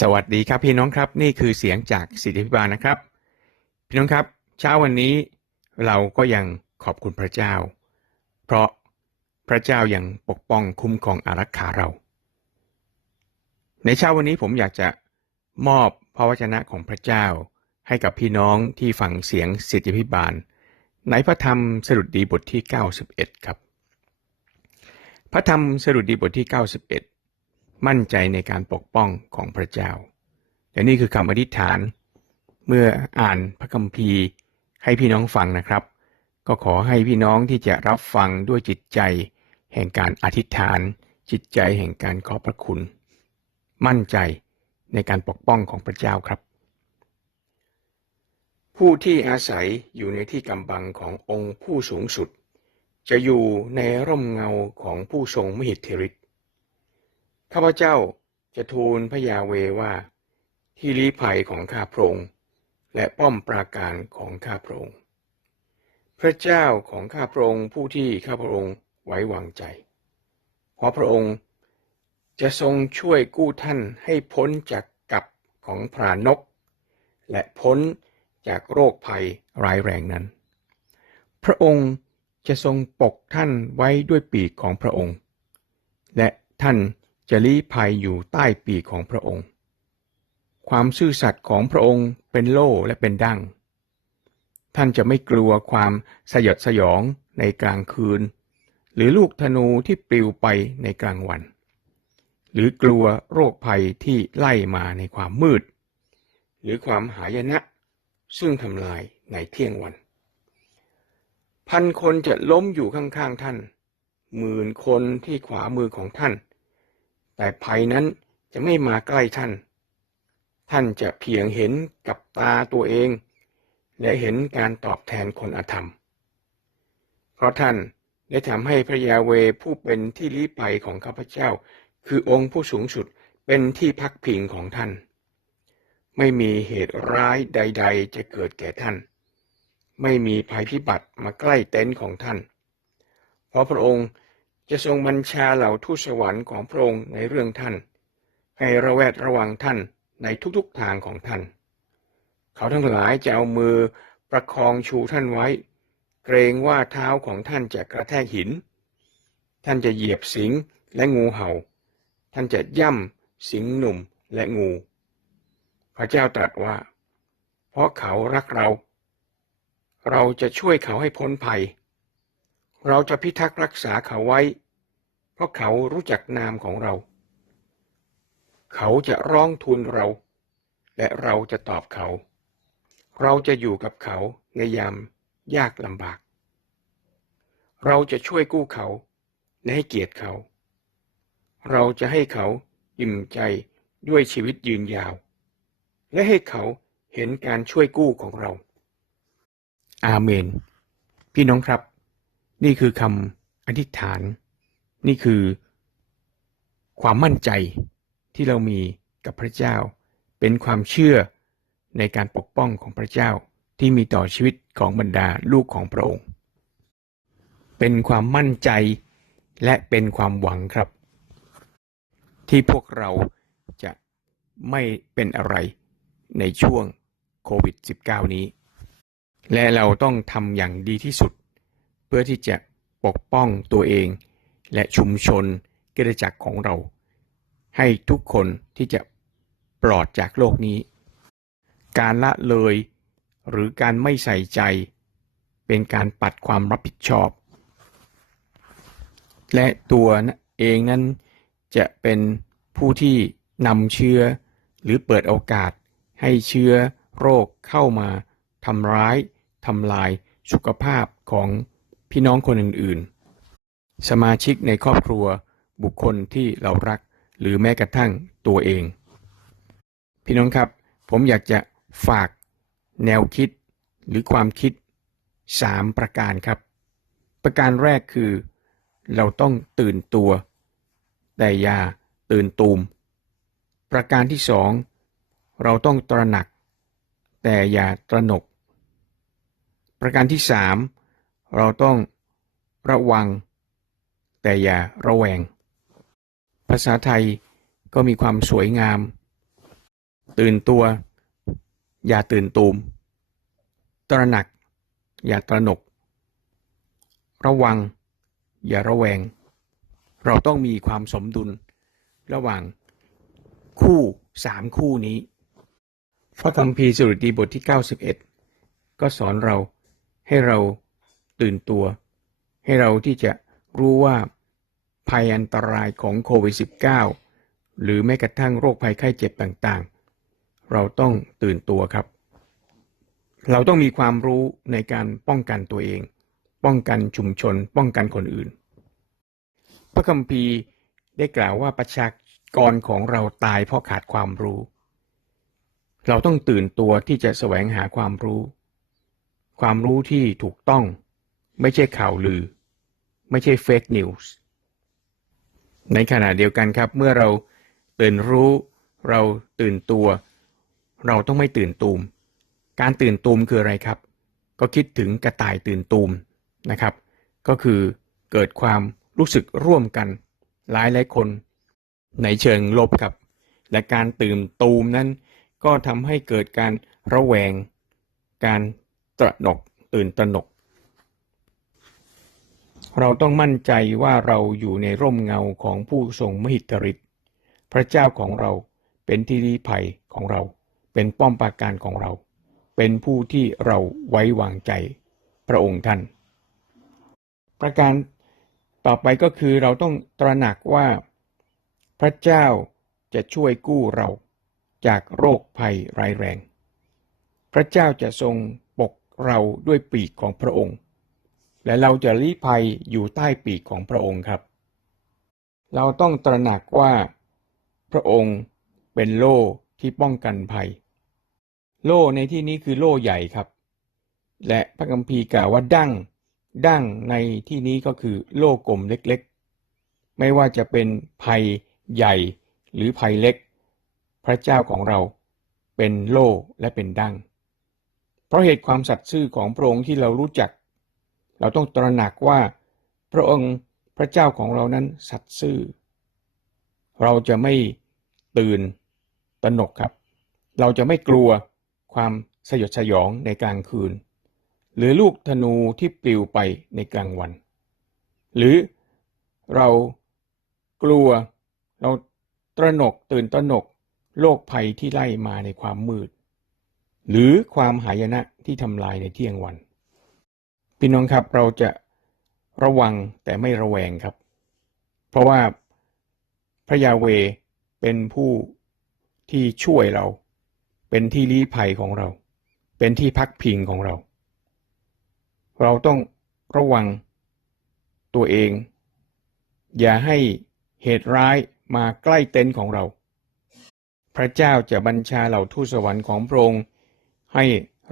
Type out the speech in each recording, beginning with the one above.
สวัสดีครับพี่น้องครับนี่คือเสียงจากสิทธิพิบาลนะครับ พี่น้องครับ เช้าวันนี้เราก็ยังขอบคุณพระเจ้า เพราะพระเจ้ายังปกป้องคุ้มครองอารักขาเรา ในเช้าวันนี้ผมอยากจะมอบพระวจนะของพระเจ้า ให้กับพี่น้องที่ฟังเสียงสิทธิพิบาลในพระธรรมสดุดดีบทที่ 91 ครับ พระธรรมสดุดดีบทที่ 91 มั่นใจในการปกป้องของพระเจ้าและนี่คือคำอธิษฐาน เมื่ออ่านพระคัมภีร์ให้พี่น้องฟังนะครับ ก็ขอให้พี่น้องที่จะรับฟังด้วยจิตใจ แห่งการอธิษฐาน จิตใจแห่งการขอบพระคุณ มั่นใจในการปกป้องของพระเจ้าครับ ผู้ที่อาศัยอยู่ในที่กำบังขององค์ผู้สูงสุด จะอยู่ในร่มเงาของผู้ทรงมหิทธิฤทธิ ข้าพเจ้าจะทูลพระยาเวว่า ที่ลี้ภัยของข้าพระองค์และป้อมปราการของข้าพระองค์พระเจ้าของข้าพระองค์ผู้ที่ข้าพระองค์ไว้วางใจ เพราะพระองค์จะทรงช่วยกู้ท่านให้พ้นจากกับของพรานก และพ้นจากโรคภัยร้ายแรงนั้น พระองค์จะทรงปกท่านไว้ด้วยปีกของพระองค์ และท่าน จะลี้ภัยอยู่ใต้ปีกของพระองค์ ความซื่อสัตย์ของพระองค์เป็นโล่และเป็นดั้งท่านจะไม่กลัวความสยดสยองในกลางคืน หรือลูกธนูที่ปลิวไปในกลางวัน หรือกลัวโรคภัยที่ไล่มาในความมืด หรือความหายนะ ซึ่งทำลายในเที่ยงวัน พันคนจะล้มอยู่ข้างๆท่านหมื่นคนที่ขวามือของท่าน แต่ภัยนั้นจะไม่มาใกล้ท่าน ท่านจะเพียงเห็นกับตาตัวเอง และเห็นการตอบแทนคนอธรรม เพราะท่านได้ทำให้พระยาเวผู้เป็นที่ลี้ภัยของข้าพเจ้า คือองค์ผู้สูงสุดเป็นที่พักพิงของท่าน ไม่มีเหตุร้ายใด ๆ จะเกิดแก่ท่าน ไม่มีภัยพิบัติมาใกล้เต็นท์ของท่าน เพราะพระองค์ จะทรงบัญชาเหล่าทูตสวรรค์ของพระองค์ในเรื่องท่าน ให้ระแวดระวังท่านในทุกๆทางของท่าน เขาทั้งหลายจะเอามือประคองชูท่านไว้ เกรงว่าเท้าของท่านจะกระแทกหิน ท่านจะเหยียบสิงและงูเห่า ท่านจะย่ำสิงหนุ่มและงู พระเจ้าตรัสว่า เพราะเขารักเรา เราจะช่วยเขาให้พ้นภัย เราจะพิทักษ์รักษาเขาไว้ เพราะเขารู้จักนามของเรา เขาจะร้องทูลเรา และเราจะตอบเขา เราจะอยู่กับเขาในยามยากลำบาก เราจะช่วยกู้เขาและให้เกียรติเขา เราจะให้เขาอิ่มใจด้วยชีวิตยืนยาว และให้เขาเห็นการช่วยกู้ของเรา อาเมน พี่น้องครับ นี่คือคำอธิษฐาน นี่คือ ความมั่นใจที่เรามีกับพระเจ้า เป็นความเชื่อในการปกป้องของพระเจ้าที่มีต่อชีวิตของบรรดาลูกของพระองค์ เป็นความมั่นใจและเป็นความหวังครับ ที่พวกเราจะไม่เป็นอะไรในช่วงโควิด -19 นี้ และเราต้องทำอย่างดีที่สุด พื่อที่จะปกป้องตัวเอง และชุมชนกิจจักรของเรา ให้ทุกคนที่จะปลอดจากโลกนี้ การละเลยหรือการไม่ใส่ใจ เป็นการปัดความรับผิดชอบ และตัวเองนั้นจะเป็นผู้ที่นำเชื้อหรือเปิดโอกาสให้เชื้อโรคเข้ามาทำร้ายทำลายสุขภาพของ พี่น้องคนอื่นๆ สมาชิกในครอบครัว บุคคลที่เรารัก หรือแม้กระทั่งตัวเอง พี่น้องครับ ผมอยากจะฝากแนวคิดหรือความคิด 3 ประการครับ ประการแรกคือ เราต้องตื่นตัว แต่อย่าตื่นตูม ประการที่สองเราต้องตระหนัก แต่อย่าตระหนก ประการที่สาม เราต้องระวัง แต่อย่าระแวง ภาษาไทยก็มีความสวยงาม ตื่นตัว อย่าตื่นตูม ตระหนัก อย่าตระหนก ระวัง อย่าระแวง เราต้องมีความสมดุล ระหว่างคู่สามคู่นี้พระคัมภีร์สรุดีบทที่ 91 ก็สอนเราให้เรา ตื่นตัว ให้เราที่จะรู้ว่าภัยอันตรายของโควิด -19 หรือแม้กระทั่งโรคภัยไข้เจ็บต่างๆ เราต้องตื่นตัวครับ เราต้องมีความรู้ในการป้องกันตัวเอง ป้องกันชุมชน ป้องกันคนอื่น พระคัมภีร์ได้กล่าวว่าประชากรของเราตายเพราะขาดความรู้ เราต้องตื่นตัวที่จะแสวงหาความรู้ ความรู้ที่ถูกต้อง ไม่ใช่ข่าวลือ ไม่ใช่เฟกนิวส์ในขณะเดียวกันครับ เมื่อเราตื่นรู้ เราตื่นตัว เราต้องไม่ตื่นตูม การตื่นตูมคืออะไรครับ ก็คิดถึงกระต่ายตื่นตูมนะครับ ก็คือเกิดความรู้สึกร่วมกัน หลายหลายคนในเชิงลบครับ และการตื่นตูมนั้น ก็ทำให้เกิดการระแวง การตระหนกตื่นตระหนก เราต้องมั่นใจว่าเราอยู่ในร่มเงาของผู้ทรงมหิทธิฤทธิ์พระเจ้าของเราเป็นที่ลี้ภัยของเรา เป็นป้อมปราการของเรา เป็นผู้ที่เราไว้วางใจพระองค์ท่าน ประการต่อไปก็คือเราต้องตระหนักว่า พระเจ้าจะช่วยกู้เราจากโรคภัยร้ายแรง พระเจ้าจะทรงปกเราด้วยปีกของพระองค์ และเราจะลี้ภัยอยู่ใต้ปีกของพระองค์ครับ เราต้องตระหนักว่า พระองค์เป็นโล่ที่ป้องกันภัย โล่ในที่นี้คือโล่ใหญ่ครับ และพระคัมภีร์กล่าวว่าดั้งดั้งในที่นี้ก็คือโล่กลมเล็กๆ ไม่ว่าจะเป็นภัยใหญ่หรือภัยเล็ก พระเจ้าของเราเป็นโล่และเป็นดั้ง เพราะเหตุความสัตย์ซื่อของพระองค์ที่เรารู้จัก เราต้องตระหนักว่า พระองค์พระเจ้าของเรานั้นสัตย์ซื่อ เราจะไม่ตื่นตระหนกครับ เราจะไม่กลัวความสยดสยองในกลางคืน หรือลูกธนูที่ปลิวไปในกลางวัน หรือเรากลัวเราตระหนกตื่นตระหนกโรคภัยที่ไล่มาในความมืด หรือความหายนะที่ทำลายในเที่ยงวัน พี่น้องครับเราจะระวังแต่ไม่ระแวงครับ เพราะว่าพระยาเวเป็นผู้ที่ช่วยเรา เป็นที่ลี้ภัยของเรา เป็นที่พักพิงของเรา เราต้องระวังตัวเอง อย่าให้เหตุร้ายมาใกล้เต็นท์ของเรา พระเจ้าจะบัญชาเหล่าทูตสวรรค์ของพระองค์ให้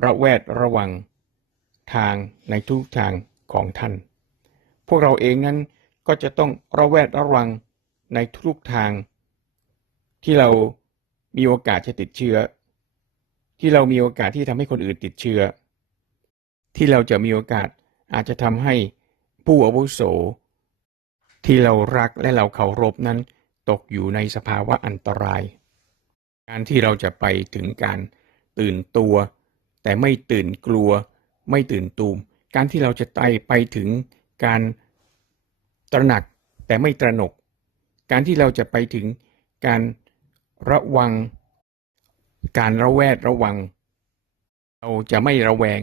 ระแวดระวัง ทางในทุกทางของท่าน พวกเราเองนั้นก็จะต้องระแวดระวังในทุกทาง ที่เรามีโอกาสจะติดเชื้อ ที่เรามีโอกาสที่ทำให้คนอื่นติดเชื้อ ที่เราจะมีโอกาสอาจจะทำให้ผู้อาวุโส ที่เรารักและเราเคารพนั้น ตกอยู่ในสภาวะอันตราย การที่เราจะไปถึงการตื่นตัว แต่ไม่ตื่นกลัว ไม่ตื่นตูม การที่เราจะไต่ไปถึงการตระหนักแต่ไม่ตระหนก การที่เราจะไปถึงการระวัง การระแวดระวัง เราจะไม่ระแวง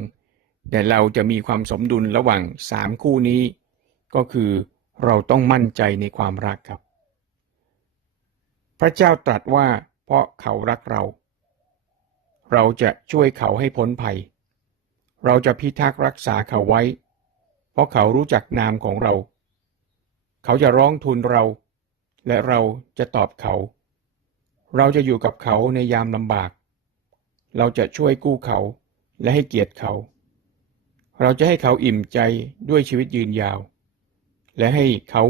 แต่เราจะมีความสมดุลระหว่างสามคู่นี้ ก็คือเราต้องมั่นใจในความรักครับ พระเจ้าตรัสว่าเพราะเขารักเรา เราจะช่วยเขาให้พ้นภัย เราจะพิทักษ์รักษาเขาไว้ เพราะเขารู้จักนามของเรา เขาจะร้องทูลเรา และเราจะตอบเขา เราจะอยู่กับเขาในยามลำบาก เราจะช่วยกู้เขาและให้เกียรติเขา เราจะให้เขาอิ่มใจด้วยชีวิตยืนยาว และให้เขา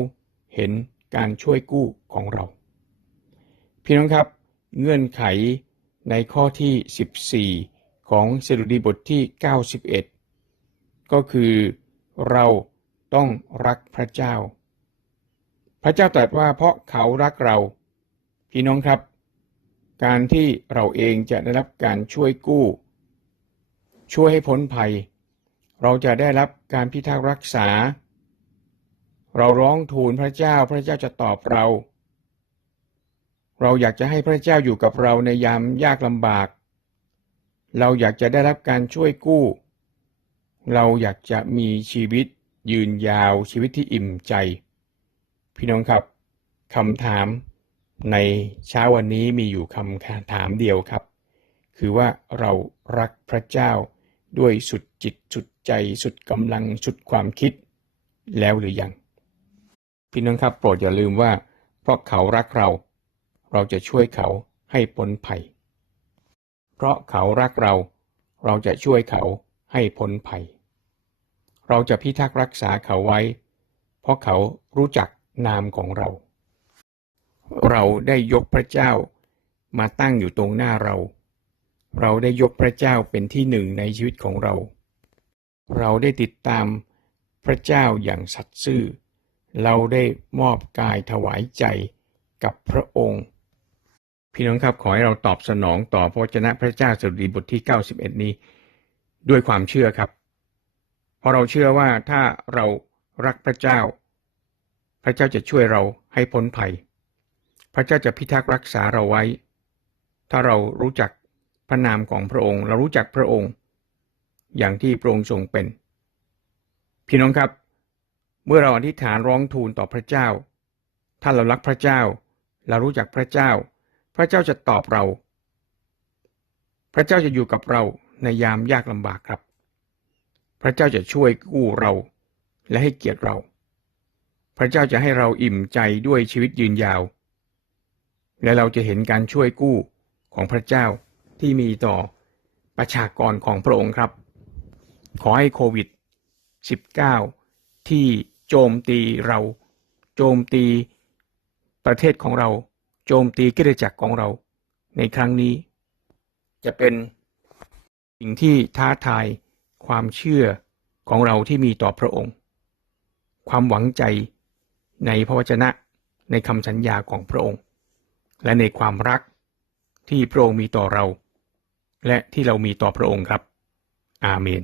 เห็นการช่วยกู้ของเรา พี่น้องครับ เงื่อนไขในข้อที่ 14 ของสดุดีบทที่ 91 ก็คือเราต้องรักพระเจ้า พระเจ้าตรัสว่าเพราะเขารักเรา พี่น้องครับ การที่เราเองจะได้รับการช่วยกู้ ช่วยให้พ้นภัย เราจะได้รับการพิทักษ์รักษา เราร้องทูลพระเจ้าพระเจ้าจะตอบเรา เราอยากจะให้พระเจ้าอยู่กับเราในยามยากลำบาก เราอยากจะได้รับการช่วยกู้ เราอยากจะมีชีวิตยืนยาวชีวิตที่อิ่มใจ พี่น้องครับคำถามในเช้าวันนี้มีอยู่คำถามเดียวครับ คือว่าเรารักพระเจ้าด้วยสุดจิตสุดใจสุดกำลังสุดความคิดแล้วหรือยัง พี่น้องครับโปรดอย่าลืมว่า เพราะเขารักเรา เราจะช่วยเขาให้พ้นภัย เพราะเขารักเรา เราจะช่วยเขาให้พ้นภัย เราจะพิทักษ์รักษาเขาไว้ เพราะเขารู้จักนามของเรา เราได้ยกพระเจ้ามาตั้งอยู่ตรงหน้าเรา เราได้ยกพระเจ้าเป็นที่หนึ่งในชีวิตของเรา เราได้ติดตามพระเจ้าอย่างสัตย์ซื่อ เราได้มอบกายถวายใจกับพระองค์ พี่น้องครับขอให้เราตอบสนองต่อพระวจนะพระเจ้าสดุดีบทที่ 91 นี้ ด้วยความเชื่อครับ เพราะเราเชื่อว่าถ้าเรารักพระเจ้า พระเจ้าจะช่วยเราให้พ้นภัย พระเจ้าจะพิทักษ์รักษาเราไว้ ถ้าเรารู้จักพระนามของพระองค์ เรารู้จักพระองค์ อย่างที่พระองค์ทรงเป็น พี่น้องครับ เมื่อเราอธิษฐานร้องทูลต่อพระเจ้า ถ้าเรารักพระเจ้า เรารู้จักพระเจ้า พระเจ้าจะตอบเรา พระเจ้าจะอยู่กับเราในยามยากลำบากครับ พระเจ้าจะช่วยกู้เราและให้เกียรติเรา พระเจ้าจะให้เราอิ่มใจด้วยชีวิตยืนยาว และเราจะเห็นการช่วยกู้ของพระเจ้าที่มีต่อประชากรของพระองค์ครับ ขอให้โควิด -19 ที่โจมตีเรา โจมตีประเทศของเรา โจมตีกิจจักรของเรา ในครั้งนี้ จะเป็นสิ่งที่ท้าทายความเชื่อของเราที่มีต่อพระองค์ ความหวังใจในพระวจนะในคำสัญญาของพระองค์ และในความรักที่พระองค์มีต่อเรา และที่เรามีต่อพระองค์ครับ อาเมน